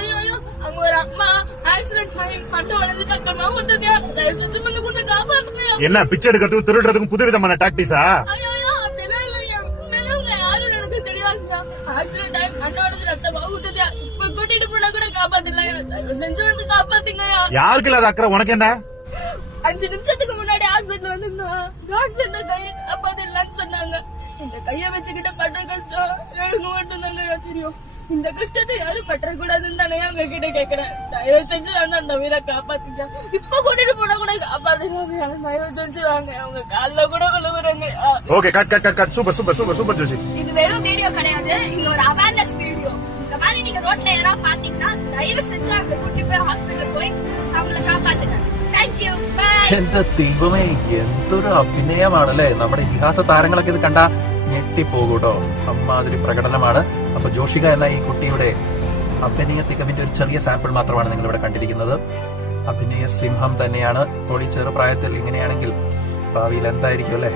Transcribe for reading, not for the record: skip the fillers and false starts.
ஐயோ ஐயோ அங்க ஒரு அம்மா ஆக்சிடென்ட் ஆகி பட்டு வளைஞ்சிட்டு அக்கமா வந்துங்க. சுத்தி வந்து கொஞ்சம் காப்பாத்துங்க. என்ன பிச்சை எடுக்கிறதுக்கும் திருடுறதுக்கும் புதுவிதமான டாக்டிஸா? ஐயோ ஐயோ அப்படிலாம் இல்லையா, உண்மையில யாரும் எனக்கு தெரியாதுங்க. ஆக்சிடென்ட் ஆகி பட்டு வளைஞ்சு ரத்தமா ஊத்துது. இப்ப கூட்டிட்டு போனா கூட காப்பாத்தலையா, செஞ்சு வந்து காப்பாத்துங்கயா. யாருக்கு இல்லாத அக்கறை உனக்கு என்ன? 5 நிமிஷத்துக்கு முன்னாடி ஹாஸ்பிட்டல் வந்திருந்தோம். டாக்டர் இந்த கையை காப்பாத்திடலான்னு சொன்னாங்க. இந்த கைய வச்சுக்கிட்ட பட்ட கஷ்டம் எனக்கு மட்டும் தாங்க தெரியும். இந்த கஷ்டத்தை யாரும் பற்ற கூடாதுன்னு தானே உங்க கிட்ட கேக்குறேன். தயவு செஞ்சு வந்து அந்த உயிரை காப்பாத்துங்க. இப்ப கூட்டிட்டு போனா கூட காப்பாத்துறாங்க. தயவு செஞ்சு வாங்க, அவங்க கால்ல கூட விழுவுறாங்க. Okay, cut cut cut cut. Super super super super ஜோசி. இது வெறும் வீடியோ கிடையாது, இது ஒரு அவேர்னஸ் வீடியோ. இந்த மாதிரி நீங்க ரோட்ல யாராவது பாத்தீங்கன்னா தயவு செஞ்சு அவங்க கூட்டி போய் ഹോസ്പിറ്റലിൽ പോയി അവളെ കാപ്പാത്തുക. Thank you. എന്റെ ദൈവമേ, എന്തൊരു അഭിനയമാണല്ലേ. നമ്മുടെ ഇതിഹാസ താരങ്ങളൊക്കെ ഇത് കണ്ടാ ഞെട്ടിപ്പോകൂട്ടോ. അമ്മാതിരി പ്രകടനമാണ്. അപ്പൊ ജോഷിക എന്ന ഈ കുട്ടിയുടെ അഭിനയ തികവിന്റെ ഒരു ചെറിയ സാമ്പിൾ മാത്രമാണ് നിങ്ങൾ ഇവിടെ കണ്ടിരിക്കുന്നത്. അഭിനയ സിംഹം തന്നെയാണ്. ഇപ്പോൾ ഈ ചെറുപ്രായത്തിൽ ഇങ്ങനെയാണെങ്കിൽ ഭാവിയിൽ എന്തായിരിക്കും അല്ലേ.